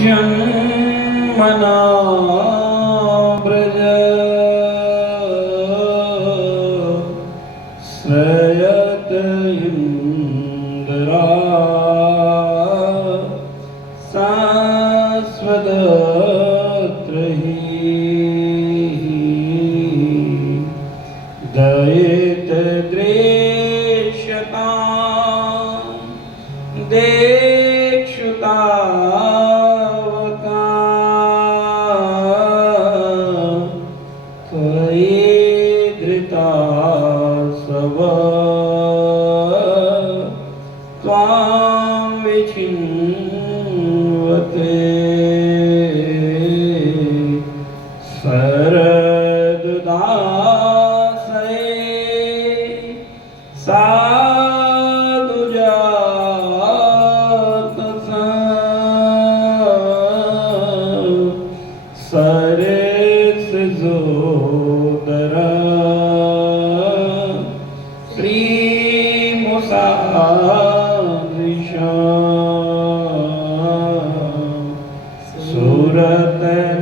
जन्मना ब्रज श्रयत इंद्रा शाश्वतत्रहि दयित दृश्यता देक्षुता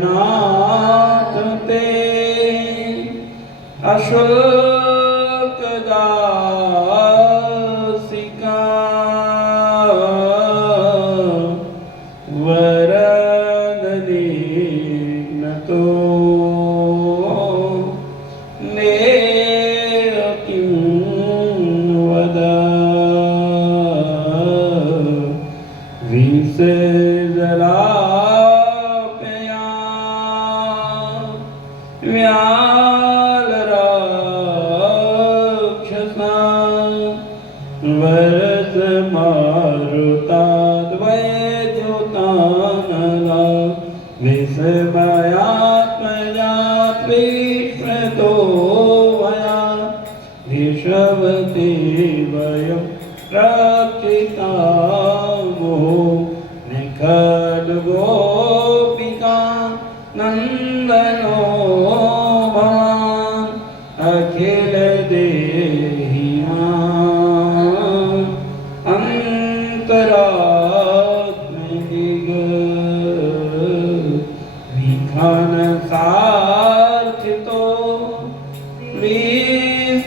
सूरतनाथ ते अशोक दासिका वरदने न तो ने किं वद विसजला वरस मारुता द्वैद्योतानला विस्मयात्मजात् विस्मृतो मया विश्ववती वयं रक्षितामो निखड्गोपिका नन्दनो भवान् अखिल देहि विखान सार्थितो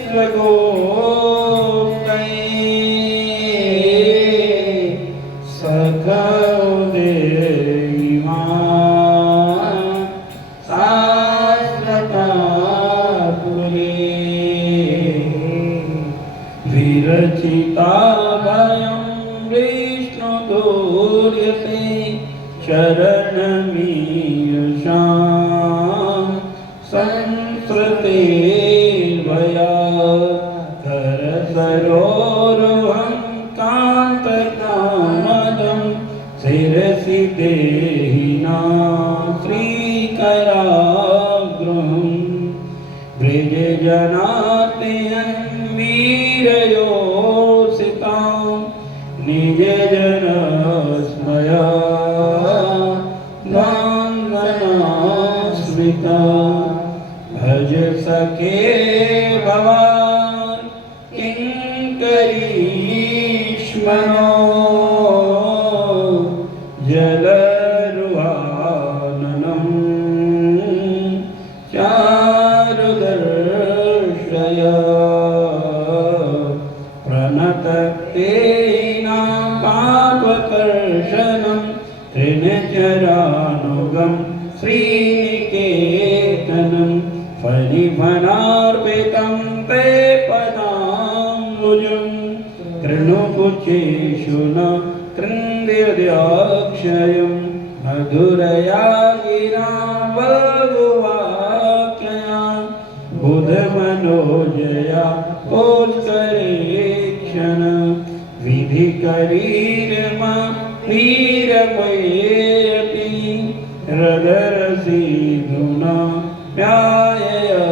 सखौ देवा विरचिता भयं विष्णुदूर्यते शरणमीयशां संस्कृते भया करसरोरुहं कान्तकामदं शिरसि देहिना श्रीकराग्रहं ब्रजजनात्यं वीरयोषितां निजजनस्मया स्मृता भज सखे भवान् किङ्करीष्मनो जलरुहाननं चारुदर्शय प्रणततेनां पापकर्षणं त्रिणचरानुगं श्रीनिकेतनं फणिफणार्पितं ते पदाम्बुजं तृणुकुचेषु न कृन्द्यक्षयं मधुरया गिरा वल्गुवाक्यया बुधमनोजया पुष्करेक्षण विधिकरीरमा वीरमयेऽपि हृदरसीधुना व्यायश्वन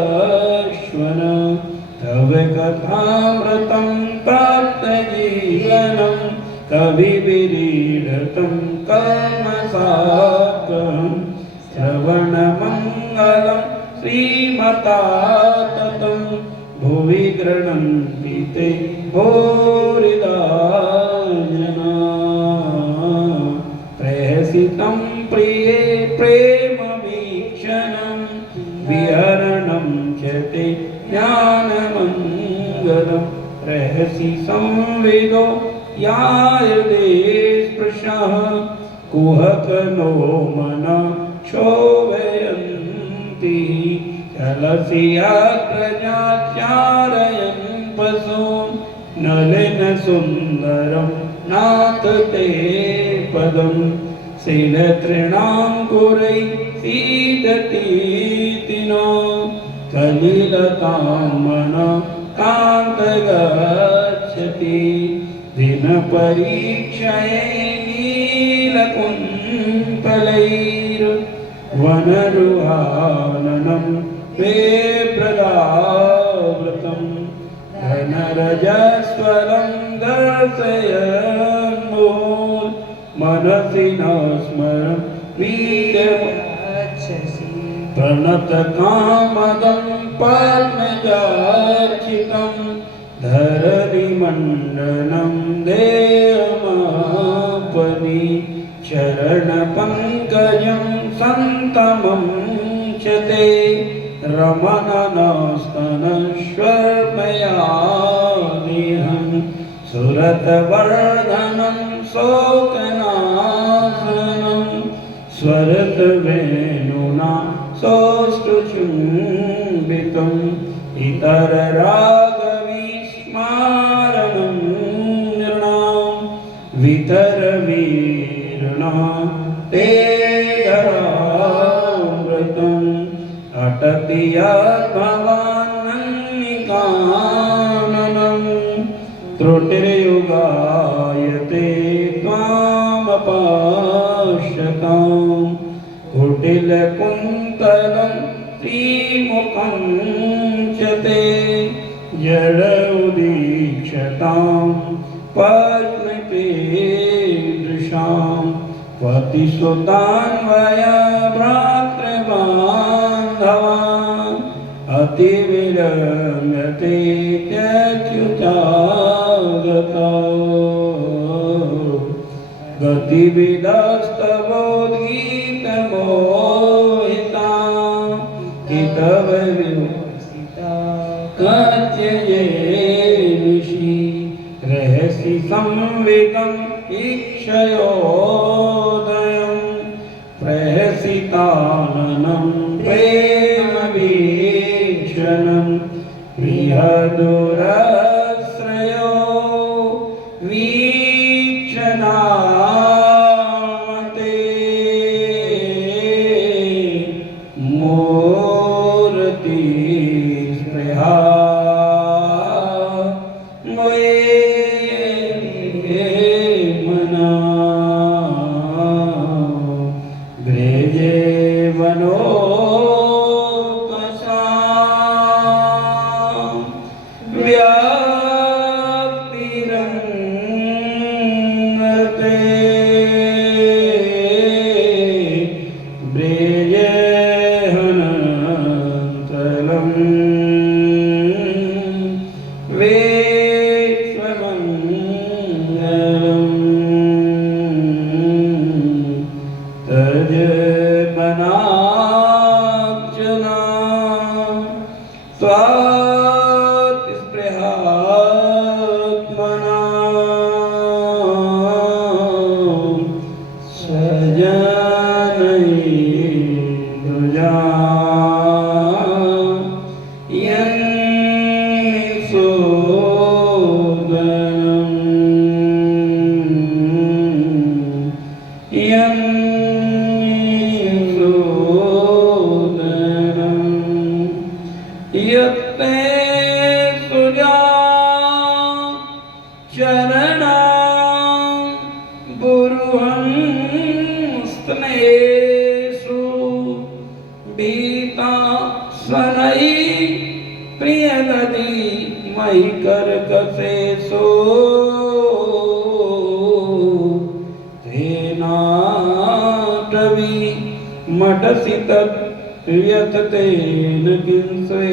तव कथामृतं प्राप्तजीवनं कविभिरीडतं कर्मसाकं श्रवणमङ्गलं श्रीमता ततं भुवि गृह्णन्ति ते भूरिदा जना प्रहसितं प्रिये प्रेमवीक्षणं विहरणं च ते ज्ञानमङ्गलं रहसि संविदो यायदे स्पृशः कुहकनो मन क्षोभयन्ति चलसि अग्रजाचारयन् पशून् नलिनसुन्दरं नाथ ते पदं शिलतृणाङ्कुरैः सीदतीति नो कलिलतां मनः कान्तगच्छति दिनपरीक्षये नीलकुन्तलैर्वनरुहाननं वेप्रदावृतं धनरजस्वलं दर्शयन्मूल मनसि न स्मरन् वीर्यमच्छसि प्रणतकामदं पद्मजार्चितं धरणिमण्डनं देयमापदि चरणपङ्कजं सन्तमं च ते रमणनस्तनश्वर्मयादिहं सुरतवर्धनं शोकनाशनं स्वरतवेणुना सोऽष्टुचुम्बितम् इतररागविस्मारणं नृणां वितरवीर्णा ते धरामृतम् अटति यद्भवान्नन्निकाननं त्रुटिर्युगायते त्वामपाश्यताम् कुटिलकुन्तलं श्रीमुखं च ते जडोदीक्षतां पद्मपेदृशां पतिसुतान्वया भ्रातृबान्धवान् अतिविलम्बते त्यच्युतागता गतिविदस्तवोद्गीतमोहिता तव विमुक्ता कथ्यये ऋषि रहसि संविदम् इक्षयोदयं प्रहसिताननं प्रेमवीक्षणं प्रियदुराश्रयो वीक्षणामते यततेन किंस्वे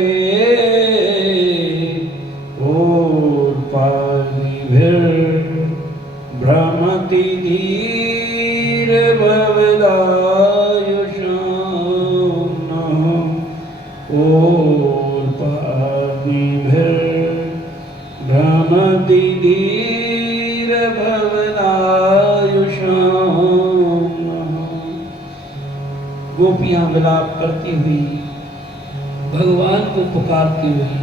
भ्रमति धीर भ्रमति धीर भवनायुषाम्। गोपियां विलाप करती हुई भगवान को पुकारती हुई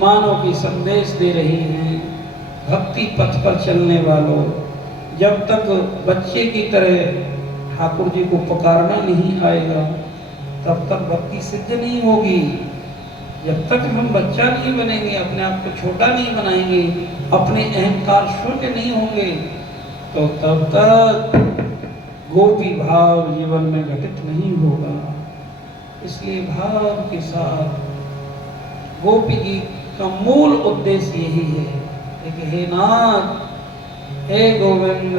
मानो की संदेश दे रही हैं, भक्ति पथ पर चलने वालों, जब तक बच्चे की तरह ठाकुर जी को पुकारना नहीं आएगा तब तक भक्ति सिद्ध नहीं होगी। जब तक हम बच्चा नहीं बनेंगे, अपने आप को छोटा नहीं बनाएंगे, अपने अहंकार शून्य नहीं होंगे, तो तब तक गोपी भाव जीवन में घटित नहीं होगा। इसलिए भाव के साथ गोपी गीत का मूल उद्देश्य यही है कि हे नाथ, हे गोविंद,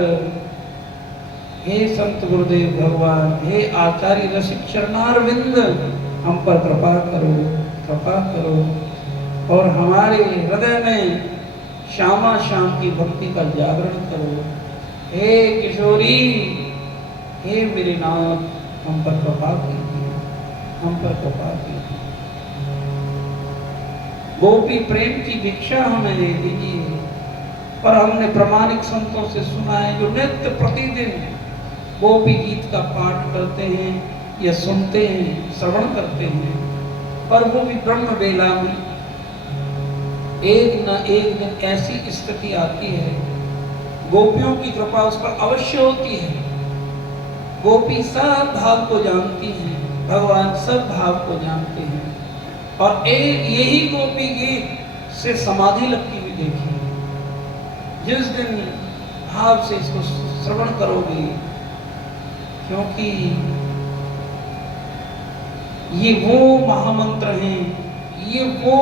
हे संत गुरुदेव भगवान, हे आचार्य रसिक चरणारविंद, हम पर कृपा करो, कृपा करो और हमारे हृदय में श्यामा श्याम की भक्ति का जागरण करो। हे किशोरी, हे मेरे नाथ, हम पर कृपा कीजिए, हम पर कृपा कीजिए। गोपी प्रेम की भिक्षा हमें दे दीजिए। पर हमने प्रामाणिक संतों से सुना है जो नित्य प्रतिदिन गोपी गीत का पाठ करते हैं या सुनते हैं, श्रवण करते हैं, पर वो भी ब्रह्म बेला में एक न एक दिन ऐसी स्थिति आती है, गोपियों की कृपा उस पर अवश्य होती है। गोपी सब भाव को जानती हैं, भगवान सब भाव को जानते हैं, और एक यही गोपी गीत से समाधि लगती हुई देखी। जिस दिन भाव से इसको श्रवण करोगे, क्योंकि ये वो महामंत्र हैं, ये वो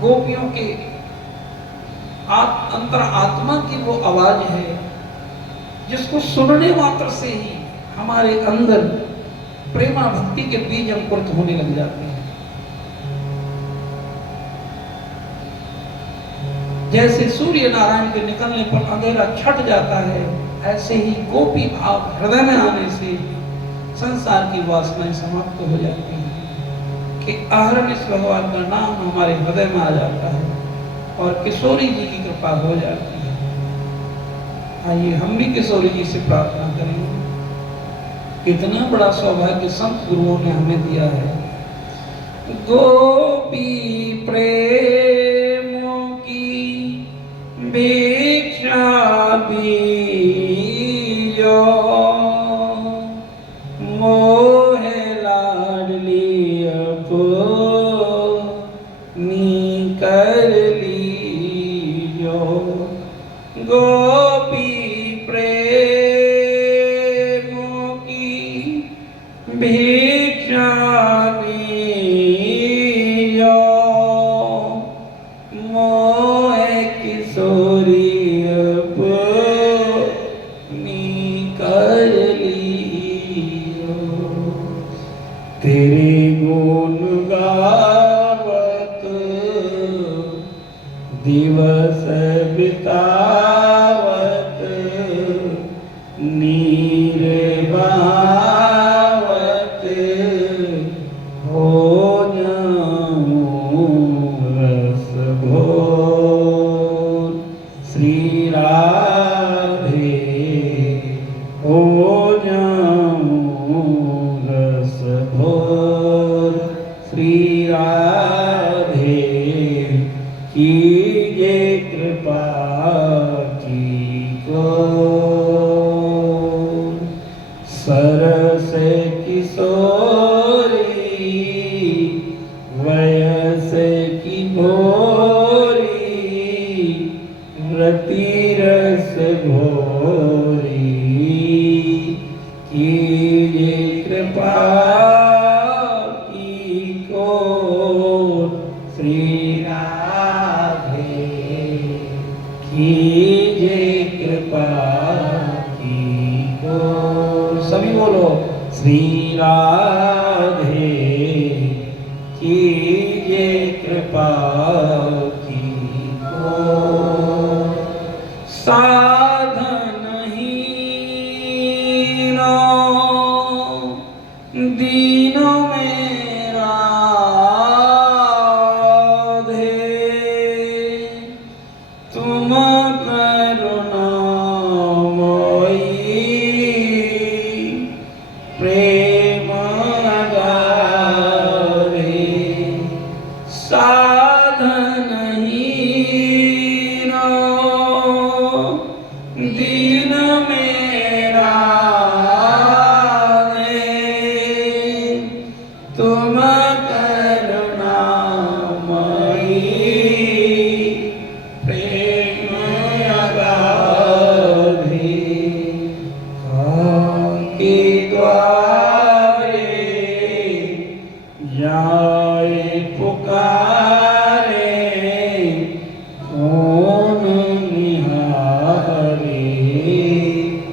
गोपियों के अंतर आत्मा की वो आवाज है जिसको सुनने मात्र से ही हमारे अंदर प्रेमा भक्ति के बीज अंकुरित होने लग जाते हैं। जैसे सूर्य नारायण के निकलने पर अंधेरा छट जाता है, ऐसे ही गोपी भाव हृदय में आने से संसार की वासनाएं समाप्त हो जाती हैं कि अहरनिश भगवान का नाम हमारे हृदय में आ जाता है और किशोरी जी की कृपा हो जाती है। आइए हम भी किशोरी जी से प्रार्थना करेंगे। कितना बड़ा सौभाग्य संत गुरुओं ने हमें दिया है। गोपी प्रेमों की भिक्षा बीजो मोहे लाडली अपनी कर लीजो। गोपी प्रेमों की भिक्षा लीजो मोहे किशोरी अपनी कर लीजो। तेरे गुण गावत दिवस बितावत नीर बहावत हो जाऊं रस घोर। श्री राधे हो जाऊं रस घोर। श्री राधे कीजे कृपा की को। सरस किशोरी वयस की भोरी रति रस भोरी कीजे कृपा की को। श्री राधे कीजे कृपा की को। सभी बोलो श्री राधे कीजे कृपा की को। साधन ही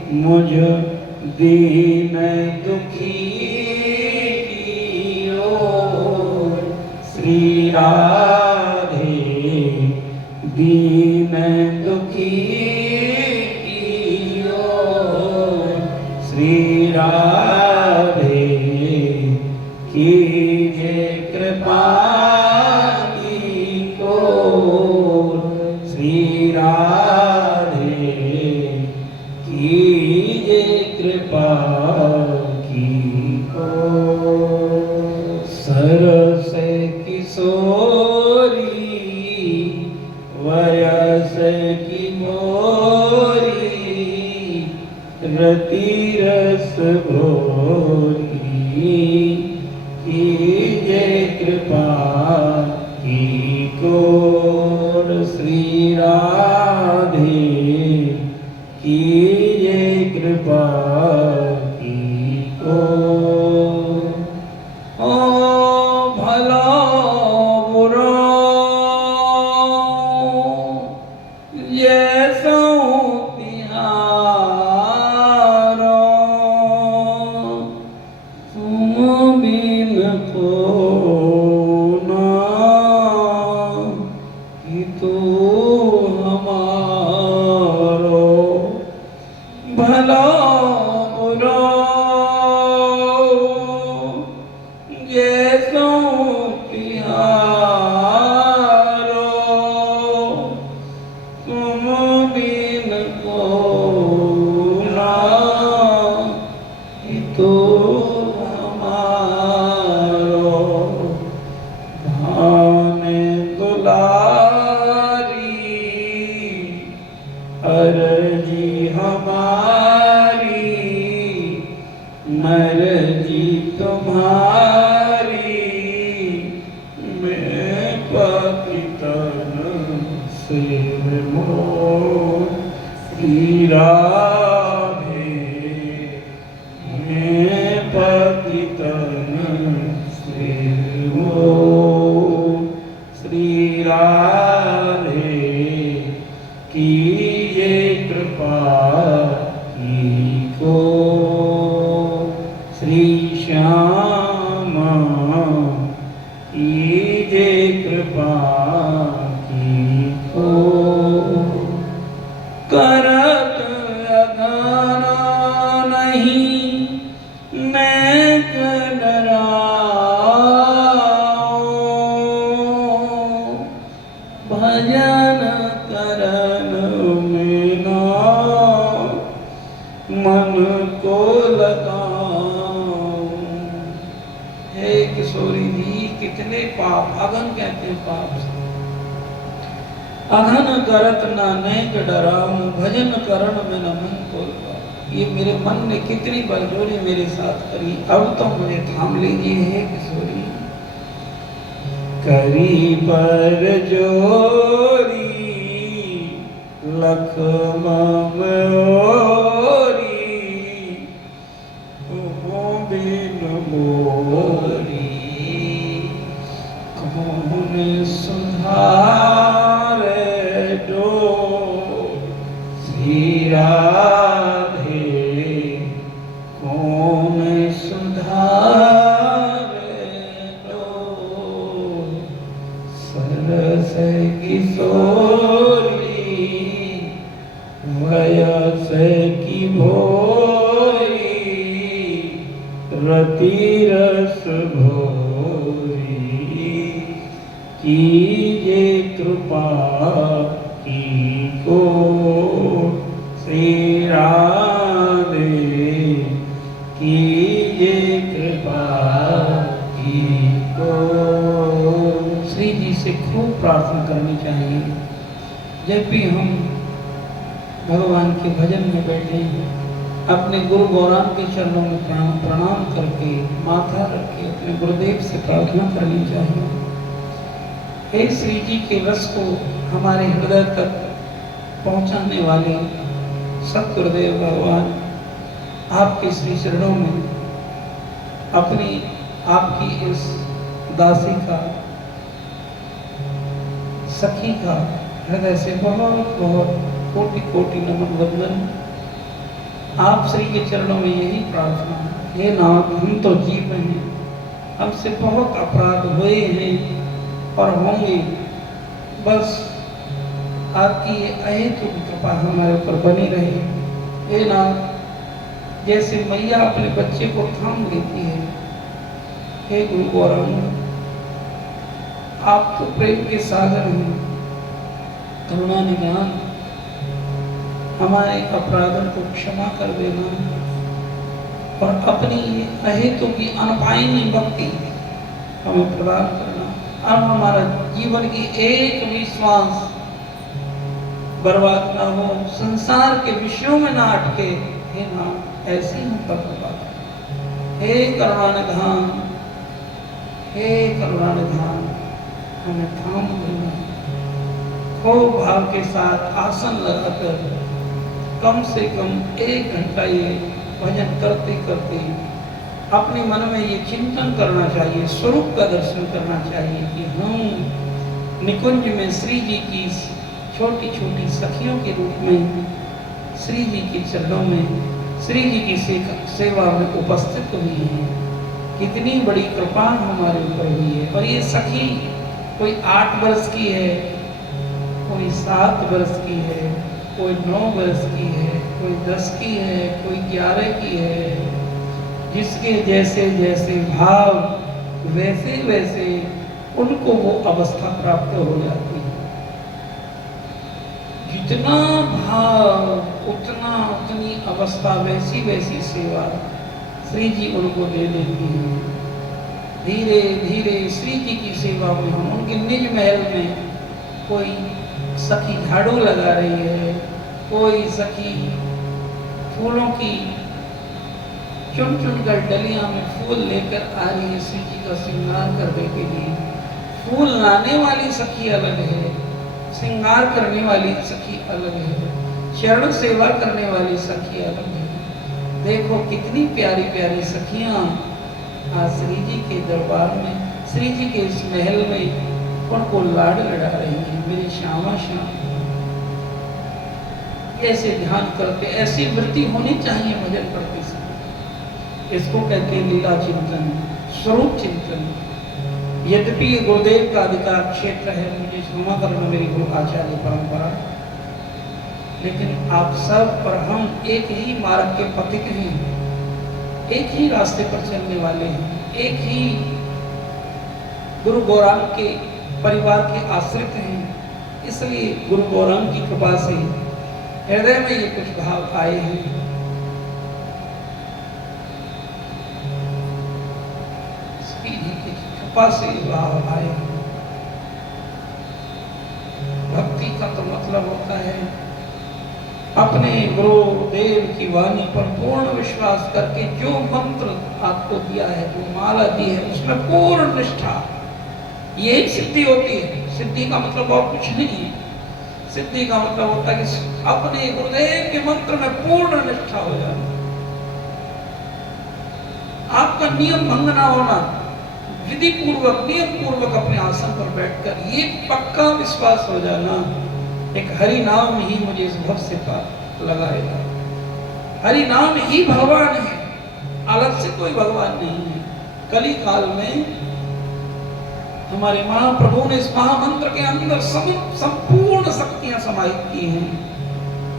मुझ दीन दुखी की ओर श्री राधे, दीन दुखी की ओर श्री राधे, कीजिए कृपा की ओर श्री राधे, कीजिए कृपा की ओर। सरस किशोरी वयस की मोरी, रति रस भोरी, कीजिए कृपा की ओर श्री राधे, कीजिए कृपा की ओर। ओ भला बुरा जैसो तिहारो, तुम बिन को ना कि तू हमारो। भला बुरा जैसो तिहारो, तुम बिन को ना कि तू हमारो। भान दुलारी अर्जी हमारी, मर्जी तुम्हारी, मैं पतितन से मोर श्री राधे, मैं पतितन से मोर श्री राधे, कीजिए कृपा की को श्री श्यामा, कीजिए कृपा की को। करत अगाना नहीं मैं डराओ, भजन करन में ना मन को लगाओ। हे किशोरी जी, कितने पाप, अघन कहते हैं पाप, अघन करत ना नैक डराऊं, भजन करण में न मन को लगाऊं। ये मेरे मन ने कितनी बलजोरी मेरे साथ करी, अब तो मुझे थाम लीजिए हे किशोरी। करी पर जोरी लख मम ओरी, तुम बिन मोरी कौन सुधारे डोर श्री राधे, कौन सुधारे डोर। सरस किशोरी वयस की भोरी, रति रस भोरी, कीजिए कृपा की को श्री राधे, कीजिए कृपा की को। श्री जी से खूब प्रार्थना करनी चाहिए। जब भी हम भगवान के भजन में बैठे हैं, अपने गुरु गौरांग के चरणों में प्रणाम करके माथा रख के अपने गुरुदेव से प्रार्थना करनी चाहिए। हे श्री जी के रस को हमारे हृदय तक पहुंचाने वाले सतगुरुदेव भगवान, आपके श्री चरणों में अपनी आपकी इस दासी का, सखी का हृदय से बहुत बहुत कोटि कोटि नमन वंदन। आप श्री के चरणों में यही प्रार्थना है, हे नाथ हम तो जीव हैं, हमसे बहुत अपराध हुए हैं और होंगे, बस आपकी ये अहेतुक कृपा हमारे ऊपर बनी रहे। हे नाथ, जैसे मैया अपने बच्चे को थाम लेती है, हे गुरु गौरांग, आप तो प्रेम के सागर हैं, करुणा निधान, हमारे अपराधों को क्षमा कर देना और अपनी अहेतु की अनपायनी भक्ति हमें प्रदान करना। अब हमारा जीवन की एक विश्वास बर्बाद ना हो, संसार के विषयों में ना अटके। हे नाम, ऐसी हम पर कृपा करें। हे करुणानिधान, हे करुणानिधान, हमें थाम देना। खूब भाव के साथ आसन लगाकर कम से कम 1 घंटा ये भजन करते करते अपने मन में ये चिंतन करना चाहिए, स्वरूप का दर्शन करना चाहिए कि हम निकुंज में श्री जी की छोटी छोटी सखियों के रूप में श्री जी के चरणों में श्री जी की सेवा में उपस्थित हुई है। कितनी बड़ी कृपा हमारे ऊपर हुई है। और ये सखी कोई 8 वर्ष की है, कोई 7 वर्ष की है, कोई 9 वर्ष की है, कोई 10 की है, कोई 11 की है। जिसके जैसे जैसे भाव वैसे वैसे उनको वो अवस्था प्राप्त हो जाती है। जितना भाव उतनी अवस्था, वैसी वैसी सेवा श्री जी उनको दे देती हैं। धीरे धीरे श्री जी की सेवा में हम उनके निज महल में कोई सखी झाड़ू लगा रही है, कोई सखी फूलों की चुन चुन कर डलियां में फूल लेकर आ रही है श्री जी का श्रृंगार करने के लिए। फूल लाने वाली सखी अलग है, श्रृंगार करने वाली सखी अलग है, चरण सेवा करने वाली सखी अलग है। देखो कितनी प्यारी प्यारी सखियां आज श्री जी के दरबार में, श्री जी के इस महल में उनको लाड लड़ा रही है। मेरी श्यामा श्याम, ऐसे ध्यान करते, ऐसी वृत्ति होनी चाहिए भजन करते समय। इसको कहते हैं लीला चिंतन, स्वरूप चिंतन। यद्यपि गुरुदेव का अधिकार क्षेत्र है, मुझे क्षमा करना मेरी गुरु आचार्य परंपरा, लेकिन आप सब पर हम एक ही मार्ग के पथिक हैं, एक ही रास्ते पर चलने वाले हैं, एक ही गुरु गौरांग के परिवार के आश्रित हैं। इसलिए गुरु गौरांग की कृपा से हृदय में ये कुछ भाव आए हैं। श्री जी की कृपा से भाव आए हैं। भक्ति का तो मतलब होता है अपने गुरुदेव की वाणी पर पूर्ण विश्वास करके जो मंत्र आपको दिया है, जो माला दी है, उसमें पूर्ण निष्ठा, यही सिद्धि होती है। सिद्धि का मतलब और कुछ नहीं है। सिद्धि का मतलब होता है कि अपने गुरुदेव के मंत्र में पूर्ण निष्ठा हो जाना, आपका नियम भंग ना होना, विधि पूर्वक नियम पूर्वक अपने आसन पर बैठकर ये पक्का विश्वास हो जाना, एक हरि नाम ही मुझे इस भव से पार लगाएगा। हरि नाम ही भगवान है, अलग से कोई भगवान नहीं है। कली काल में हमारे महाप्रभु ने इस महामंत्र के अंदर संपूर्ण शक्तियां समाहित की हैं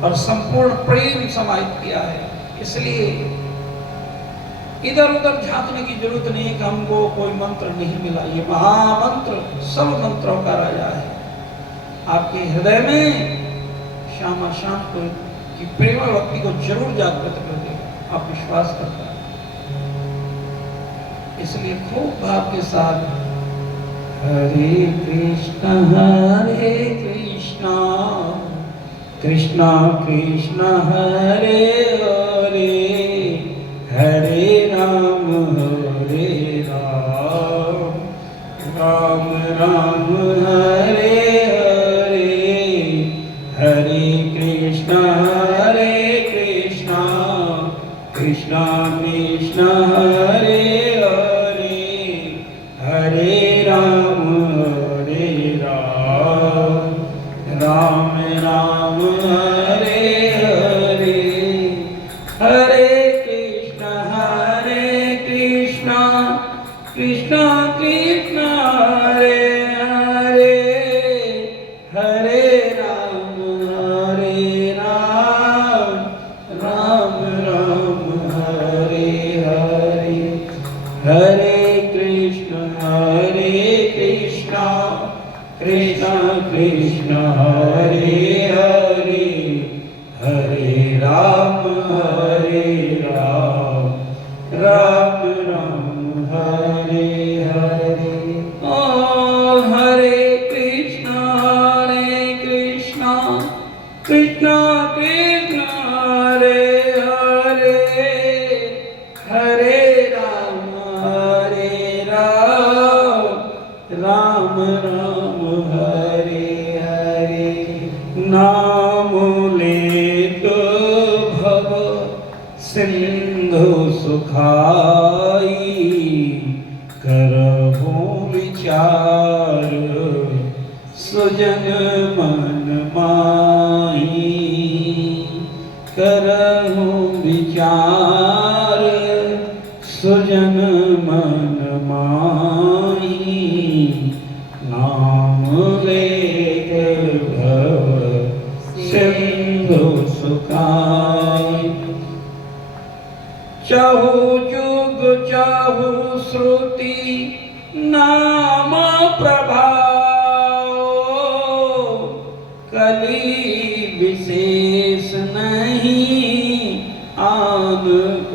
और संपूर्ण प्रेम समाहित किया है। इसलिए इधर उधर झांकने की जरूरत नहीं कि हमको कोई मंत्र नहीं मिला। ये महामंत्र सब मंत्रों का राजा है। आपके हृदय में श्यामा श्याम को की प्रेम भक्ति को जरूर जागृत कर देगा, आप विश्वास करता है। इसलिए खूब भाव के साथ हरे कृष्णा कृष्णा कृष्णा हरे हरे, हरे राम राम राम हरे हरे कृष्णा कृष्णा कृष्णा हरे हरे, हरे राम राम राम हरे हरे, हरे हरे कृष्ण कृष्ण कृष्ण हरे हरे, हरे राम राम राम हरे हरे। हरे कृष्ण कृष्ण कृष्ण हरे हरे, हरे राम राम राम हरे हरे। ओ हरे कृष्ण कृष्ण कृष्ण हरे हरे, हरे राम राम राम हरे हरे। नाम लेतो भव सिंधु सुखाई, करहु विचार सुजन मन माही। करहु विचार सुजन मन माही, नाम लेकर भव सिंधु सुखाई। चाहु जुग चाहु श्रुति नाम प्रभाव, कली विशेष नहीं आन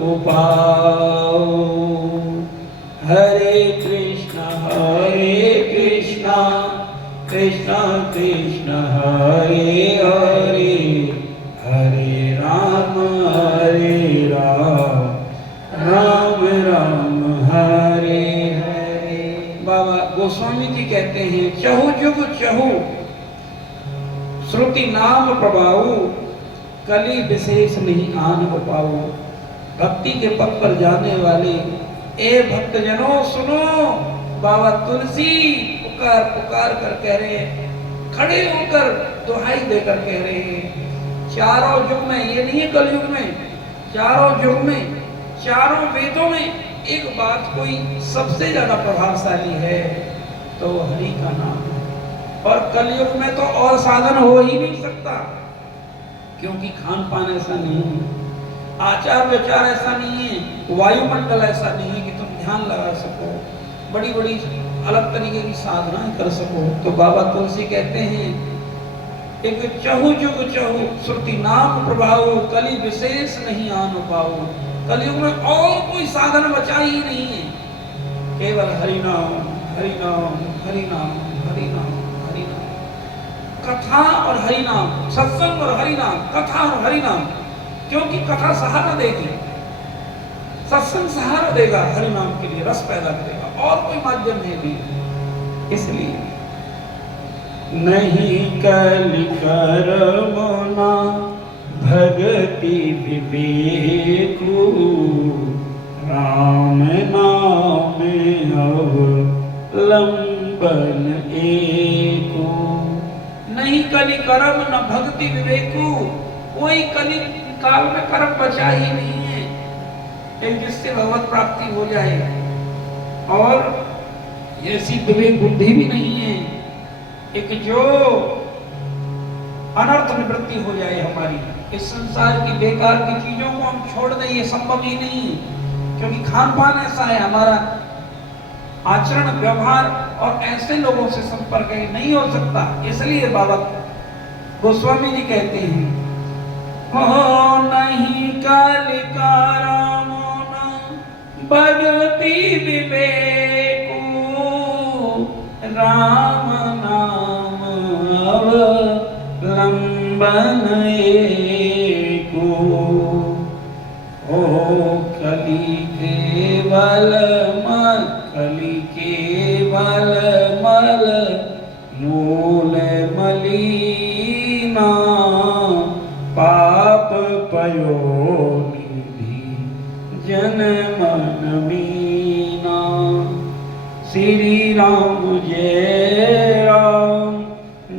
उपाव। हरे कृष्ण कृष्ण कृष्ण हरे हरे, हरे राम राम राम हरे हरे। बाबा गोस्वामी जी कहते हैं चहु जुग चहु श्रुति नाम प्रभाऊ, कली विशेष नहीं आन पाओ। भक्ति के पथ पर जाने वाले ए भक्तजनों सुनो, बाबा तुलसी पुकार पुकार कर कह रहे हैं, खड़े होकर दुहाई देकर कह रहे हैं, चारों युग में, ये नहीं है कलयुग में, चारों युग में, चारों वेदों में एक बात कोई सबसे ज्यादा प्रभावशाली है तो हरि का नाम है। और कलयुग में तो और साधन हो ही नहीं सकता, क्योंकि खान पान ऐसा नहीं है, आचार विचार ऐसा नहीं है, वायुमंडल ऐसा नहीं है कि तुम ध्यान लगा सको, बड़ी बड़ी अलग तरीके की साधनाएं कर सको। तो बाबा तुलसी कहते हैं एक चहु जुग चहु श्रुति नाम प्रभाव, कली विशेष नहीं आन पाओ। कलयुग में और कोई साधन बचा ही नहीं है, केवल हरि नाम हरि नाम हरि नाम हरि नाम हरि नाम। कथा और हरि नाम, सत्संग और हरि नाम, कथा और हरि नाम। क्योंकि कथा सहारा देगी, सत्संग सहारा देगा, हरि नाम के लिए रस पैदा करेगा, और कोई माध्यम है नहीं। इसलिए नहीं कल करमुना भगति विवेकु, राम नाम अवलंबन एको। नहीं कलि कर्म न भक्ति विवेकु, कोई कलि काल में कर्म बचा ही नहीं है एक जिससे भगवत प्राप्ति हो जाए, और ऐसी विवेक बुद्धि भी नहीं है एक जो अनर्थ निवृत्ति हो जाए हमारी। इस संसार की बेकार की चीजों को हम छोड़ दें, ये संभव ही नहीं, क्योंकि खान पान ऐसा है, हमारा आचरण व्यवहार और ऐसे लोगों से संपर्क नहीं हो सकता। इसलिए बाबा गोस्वामी जी कहते हैं, हो नहीं कालिका रामोना भगति विवेकु, राम नाम अवलंबन एको। ओ कली केवल मल मूल मलीना, पाप पयो निधि जन मन मीना। श्री राम जय राम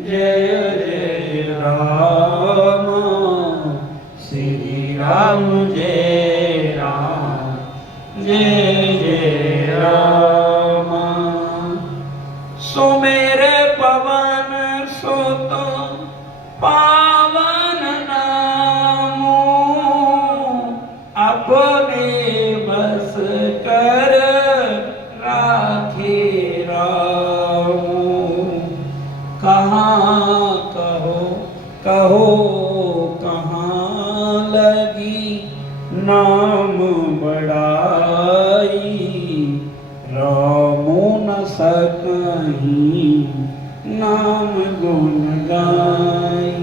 जय जय राम, श्री राम जय जय जय राम। सो मेरे पवन सो तो पावन नामो, अपने बस कर राखे रामो। कहाँ कहो कहो कहाँ लगी नाम बड़ाई, रामो न सकहीं नाम गुण गाई।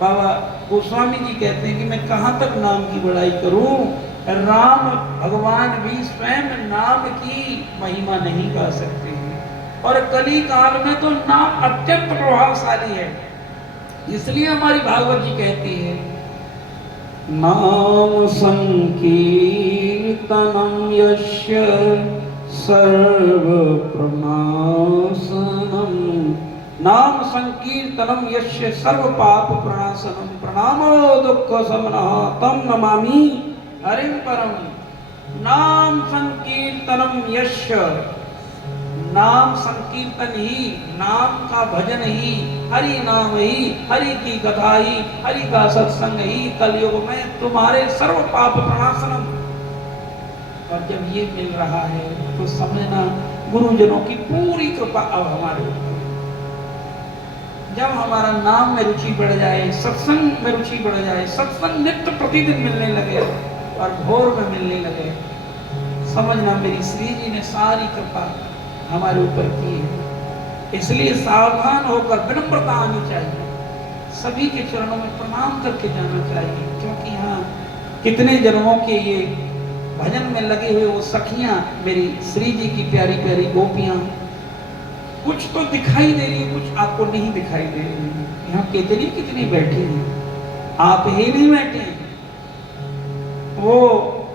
बाबा गोस्वामी जी कहते हैं कि मैं कहाँ तक नाम की बड़ाई करूं। राम भगवान भी स्वयं नाम की महिमा नहीं गा सकते हैं, और कली काल में तो नाम अत्यंत प्रभावशाली है। इसलिए हमारी भागवत जी कहती है, नाम संकीर्तनम यस्य सर्व प्रणाशनम, नाम संकीर्तनम यस्य सर्व पाप प्रणाशनम, प्रणामो दुख शमनः तम नमामि हरिं परम। नाम संकीर्तनम यस्य, नाम संकीर्तन ही, नाम का भजन ही, हरि नाम ही, हरि की कथा ही, हरि का सत्संग ही कलयुग में तुम्हारे सर्व पाप प्रणाशनम। और जब ये मिल रहा है तो समझना गुरुजनों की पूरी कृपा अब हमारे ऊपर। जब हमारा नाम में रुचि बढ़ जाए, सत्संग में रुचि बढ़ जाए, सत्संग नित्य प्रतिदिन मिलने लगे और भोर में मिलने लगे, समझना मेरी श्री जी ने सारी कृपा हमारे ऊपर की है। इसलिए सावधान होकर विनम्रता आनी चाहिए, सभी के चरणों में प्रणाम करके जाना चाहिए। क्योंकि हाँ, कितने जन्मों के ये भजन में लगे हुए वो सखियां, मेरी श्री जी की प्यारी प्यारी गोपियां, कुछ तो दिखाई दे रही है, कुछ आपको नहीं दिखाई दे रही है। यहाँ कितनी कितनी बैठी हैं, आप ही नहीं बैठे हैं। वो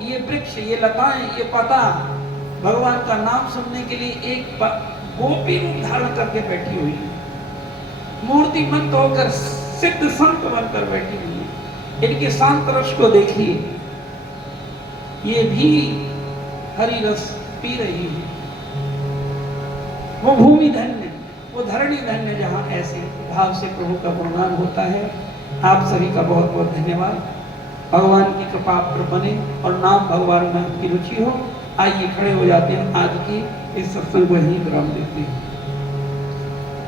ये वृक्ष, ये लताएं, ये पता भगवान का नाम सुनने के लिए एक गोपी रूप धारण करके बैठी हुई है, मूर्तिमंत होकर सिद्ध संत बनकर बैठी हुई है। इनके शांत रस को देखिए, ये भी हरि रस पी रही है। वो भूमि धन्य, वो धरणी धन्य जहाँ ऐसे भाव से प्रभु का गुणगान होता है। आप सभी का बहुत बहुत धन्यवाद। भगवान की कृपा आप पर बने और नाम भगवान में आपकी रुचि हो। आइए खड़े हो जाते हैं, आज की इस सत्संग को यहीं विराम देते हैं।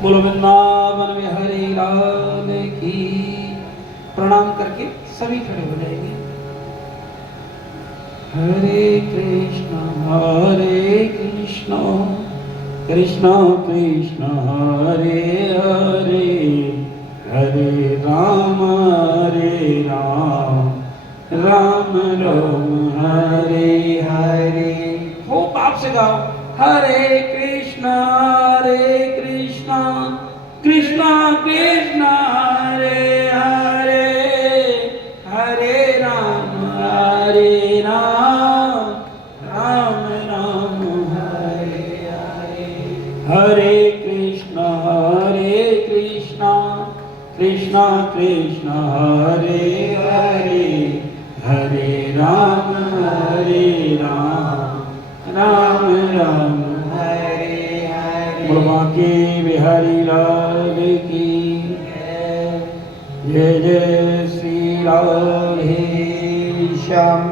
बोलो वृंदावन बिहारी लाल की। प्रणाम करके सभी खड़े हो जाएंगे। हरे कृष्ण कृष्ण कृष्ण हरे हरे, हरे राम राम राम हरे हरे। खूब आप से गाओ, हरे कृष्ण कृष्ण कृष्ण हरे हरे, हरे राम राम राम हरे हरे। हरे कृष्ण कृष्ण कृष्ण हरे हरे, हरे राम राम राम हरे हरे। बाबा के बिहारी लाल की जय। जय श्री राधे श्याम।